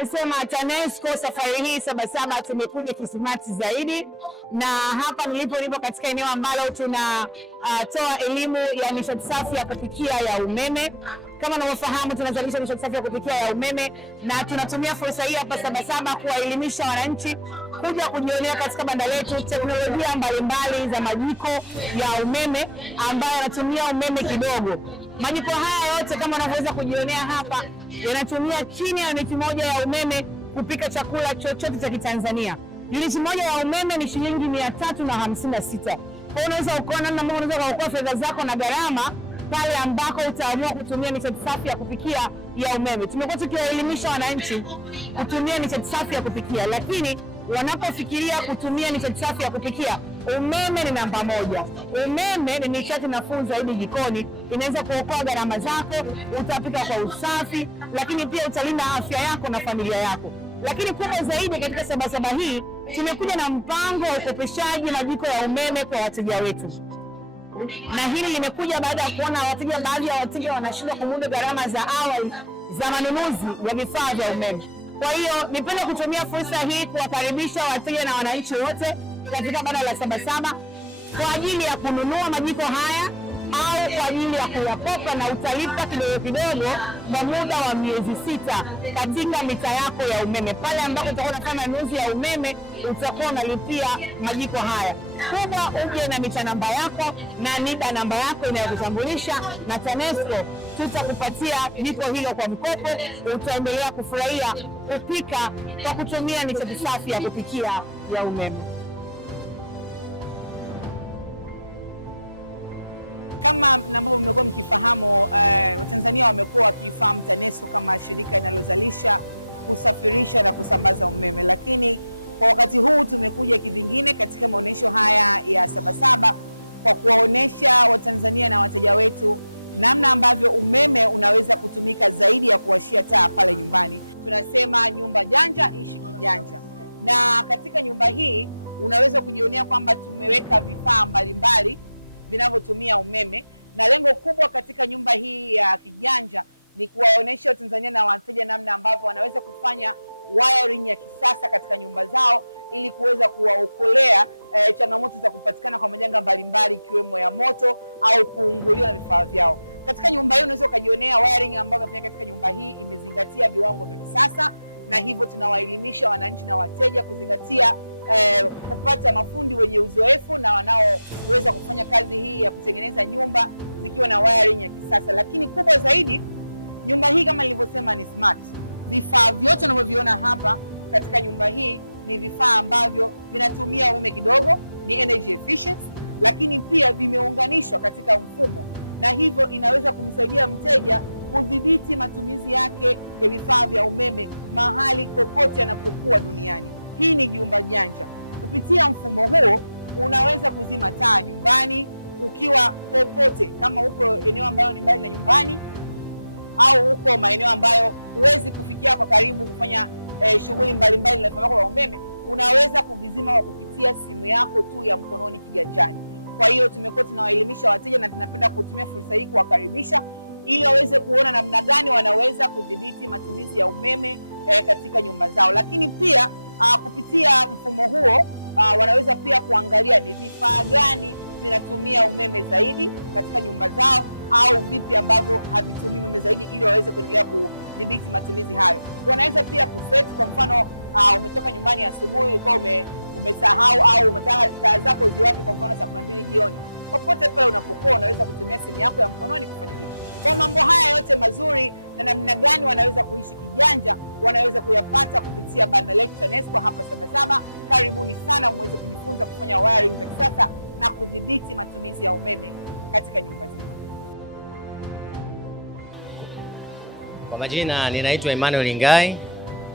tumesema TANESCO safari hii Sabasaba tumekuja kismart zaidi, na hapa nipo katika eneo ambalo tunatoa elimu ya nishati safi ya kupikia ya umeme. Kama unavyofahamu, tunazalisha nishati safi ya kupikia ya umeme, na tunatumia fursa hii hapa Sabasaba kuwaelimisha wananchi kuja kujionea katika banda letu teknolojia mbalimbali za majiko ya umeme ambayo yanatumia umeme kidogo. Majiko haya yote kama unavyoweza kujionea hapa yanatumia chini ya uniti moja ya umeme kupika chakula chochote cha Kitanzania. Uniti moja ya umeme ni shilingi 356. Kwa unaweza ukaona namna ambavyo unaweza kuokoa fedha zako na gharama pale ambako utaamua kutumia nishati safi ya kupikia ya umeme. Tumekuwa tukiwaelimisha wananchi kutumia nishati safi ya kupikia, lakini wanapofikiria kutumia nishati safi ya kupikia, umeme ni namba moja. Umeme ni nishati nafuu zaidi jikoni, inaweza kuokoa gharama zako, utapika kwa usafi, lakini pia utalinda afya yako na familia yako. Lakini kubwa zaidi katika Sabasaba hii, tumekuja na mpango wa ukopeshaji majiko ya umeme kwa wateja wetu. Na hili limekuja baada ya kuona baadhi ya wateja wanashindwa kumudu gharama za awali za manunuzi ya vifaa vya umeme. Kwa hiyo nipende kutumia fursa hii kuwakaribisha wateja na wananchi wote katika banda la Sabasaba kwa ajili ya kununua majiko haya au kwa ajili ya kuyakopa, na utalipa kidogo kidogo kwa muda wa miezi 6 katika mita yako ya umeme. Pale ambako utakuwa unafanya manunuzi ya umeme utakuwa unalipia majiko haya. Kubwa uje na mita namba yako na NIDA namba yako inayokutambulisha, na TANESCO tutakupatia jiko hilo kwa mkopo. Utaendelea kufurahia kupika kwa kutumia nishati safi ya kupikia ya umeme. Kama ambavyo mmekuwa mkifahamu, Watanzania wamekuwa wakifahamu TANESCO kama shirika linalozalisha, kusafirisha na kusambaza umeme, lakini kwa wakati huu tumekuja kivingine katika maonyesho haya ya Sabasaba kwa kuwaonesha Watanzania na wateja wetu namna ambavyo umeme unaweza kutumika zaidi ya kuwashia taa pale nyumbani. Tunasema nyumba janja ishi kijanja, na katika nyumba hii unaweza kujionea kwamba tumeweka vifaa mbalimbali vinavyotumia umeme, na lengo kubwa katika nyumba hii ya kijanja ni kuwaonesha Watanzania na wateja namna ambavyo wanaweza kufanya wiring ya kisasa katika nyumba zao ili kuweza kuwaokolea changamoto za kupatikana kwa majanga mbalimbali ikiwemo ya moto au kuunguliwa na vifaa vyao. Katika nyumba hii unaweza ukajionea wiring ambayo imefanyika katika nyumba hii imezingatia viwango vya kisasa, na hivyo tunawaelimisha wananchi na wateja kuzingatia kupata mafundi wenye uzoefu na wanaoweza kufanya kazi hii ya kutengeneza nyumba zikiwa na wiring ya kisasa. Lakini kubwa zaidi, nyumba hii kama nilivyosema ni smart. Vifaa vyote unavyoviona hapa katika nyumba hii ni vifaa ambavyo vinatumia umeme kidogo, ni energy efficient, lakini pia vimeunganishwa katika mfumo, na hivyo inaweza kumsaidia mteja kudhibiti matumizi yake ya vifaa vya umeme mahali kokote anapokuwa duniani. Hii ni jumba janja. Kupitia mfumo huo unaweza kuzima taa nyumbani ukiwa popote, kama uko eneo ambalo ni mbali na nyumbani au uko maeneo ambayo huwezi kufikia kwa karibu kufanya shughuli mbalimbali na vifaa vyako vya umeme, unaweza kuvizima kwa kupitia simu yako tu ya mkononi kiganjani. Kwa hiyo tumekuwa tunawaelimisha wateja na tunapenda kutumia fursa hii kuwakaribisha ili waweze kuona namna gani wanaweza kudhibiti matumizi ya umeme katika nyumba zao. Lakini pia kupitia mfumo huo wanaweza pia kuangalia ni vifaa gani vinatumia umeme zaidi katika nyumba zao au vipi ambavyo havitumii umeme zaidi, ili waweze kuendelea kudhibiti matumizi hayo. Wanaweza pia kuset, kwa mfano umetoka nyumbani asubuhi ulikuwa umesahau au umetaka taa zako ziwake kwa mfano saa 12 jioni. Popote pale unapokuwa unaweza kutumia simu yako ya mkononi kufanya hivyo. Kwa mambo haya yote mazuri na namna gani wanaweza kuishi kijanja, wanaweza kuyapata kupitia banda letu TANESCO hapa Sabasaba. Karibuni sana muweze kujifunza kufanya wiring za kisasa na kudhibiti matumizi ya umeme katika nyumba zetu. Kwa majina ninaitwa Emmanuel Ngai,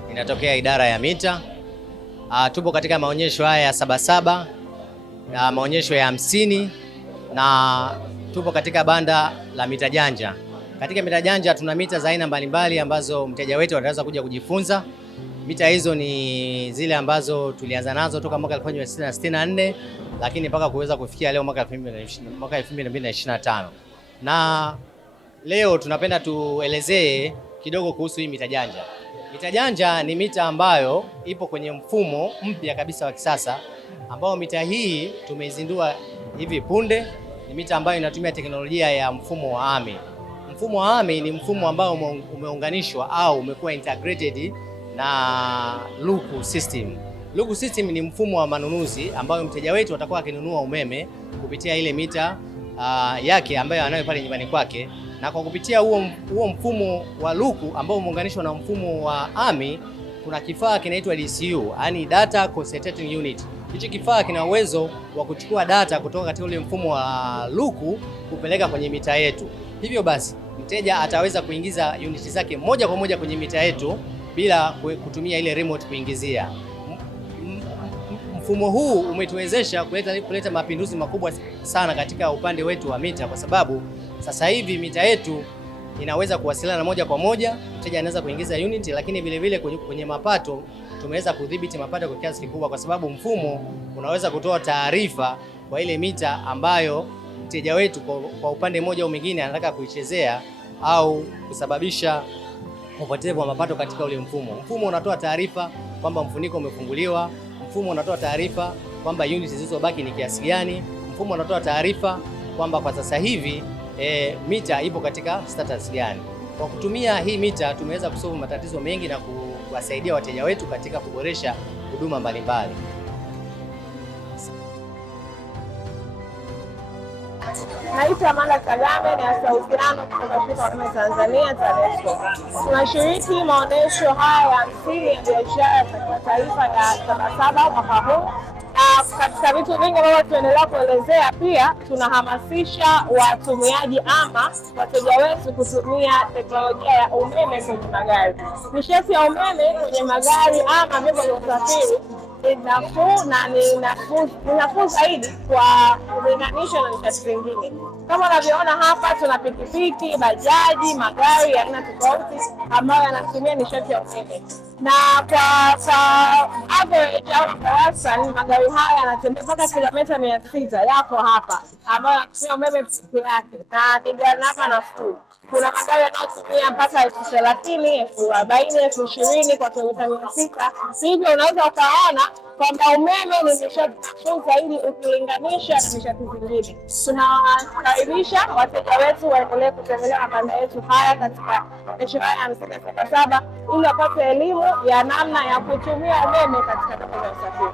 ninatokea idara ya mita. Tupo katika maonyesho haya ya Sabasaba, maonyesho ya 50, na tupo katika banda la mita janja. Katika mita janja tuna mita za aina mbalimbali ambazo mteja wetu anaweza kuja kujifunza. Mita hizo ni zile ambazo tulianza nazo toka mwaka 1964 lakini mpaka kuweza kufikia leo mwaka 2025. Na leo tunapenda tuelezee kidogo kuhusu hii mita janja. Mita janja ni mita ambayo ipo kwenye mfumo mpya kabisa wa kisasa, ambao mita hii tumeizindua hivi punde. Ni mita ambayo inatumia teknolojia ya mfumo wa AMI. Mfumo wa AMI ni mfumo ambao umeunganishwa au umekuwa integrated na Luku system. Luku system ni mfumo wa manunuzi ambayo mteja wetu atakuwa akinunua umeme kupitia ile mita yake ambayo anayo pale nyumbani kwake, na kwa kupitia huo mfumo wa Luku ambao umeunganishwa na mfumo wa AMI, kuna kifaa kinaitwa DCU, yani data concentrating unit. Hichi kifaa kina uwezo wa kuchukua data kutoka katika ule mfumo wa Luku kupeleka kwenye mita yetu. Hivyo basi mteja ataweza kuingiza uniti zake moja kwa moja kwenye mita yetu bila kutumia ile remote kuingizia. Mfumo huu umetuwezesha kuleta mapinduzi makubwa sana katika upande wetu wa mita, kwa sababu sasa hivi mita yetu inaweza kuwasiliana moja kwa moja, mteja anaweza kuingiza unit, lakini vile vile kwenye mapato tumeweza kudhibiti mapato kwa kiasi kikubwa, kwa sababu mfumo unaweza kutoa taarifa kwa ile mita ambayo mteja wetu kwa upande mmoja au mwingine anataka kuichezea au kusababisha upotevu wa mapato katika ule mfumo. Mfumo unatoa taarifa kwamba mfuniko umefunguliwa, mfumo unatoa taarifa kwamba units zilizobaki ni kiasi gani, mfumo unatoa taarifa kwamba kwa sasa hivi mita ipo katika status gani. Kwa kutumia hii mita tumeweza kusolve matatizo mengi na kuwasaidia wateja wetu katika kuboresha huduma mbalimbali. Naitwa Amanda Kagame, ni afisa uhusiano kutoka Shirika la Umeme Tanzania TANESCO. Tunashiriki maonesho haya ya 50 ya biashara za kimataifa ya Sabasaba mwaka huu, na katika vitu vingi ambavyo tunaendelea kuelezea, pia tunahamasisha watumiaji ama wateja wetu kutumia teknolojia ya umeme kwenye magari. Nishati ya umeme kwenye magari ama vyombo vya usafiri ni nafuu na ni nafuu zaidi kwa kulinganisha na nishati zingine. Kama unavyoona hapa, tuna pikipiki, bajaji, magari ya aina tofauti ambayo yanatumia nishati ya umeme, na kwa average au kwa wastani magari haya yanatembea mpaka kilomita 600 yako hapa, ambayo yanatumia umeme peke yake na ni gharama nafuu. Kuna magari yanayotumia mpaka 30,000, 40,000, 20,000 kwa kilomita 600. Hivyo unaweza ukaona kwamba umeme ni nishati nafuu zaidi ukilinganisha na nishati zingine. Tunawakaribisha wateja wetu waendelee kutembelea mabanda yetu haya katika maonyesho haya ya 50 ya Sabasaba ili wapate elimu ya namna ya kutumia umeme katika vyombo vya usafiri.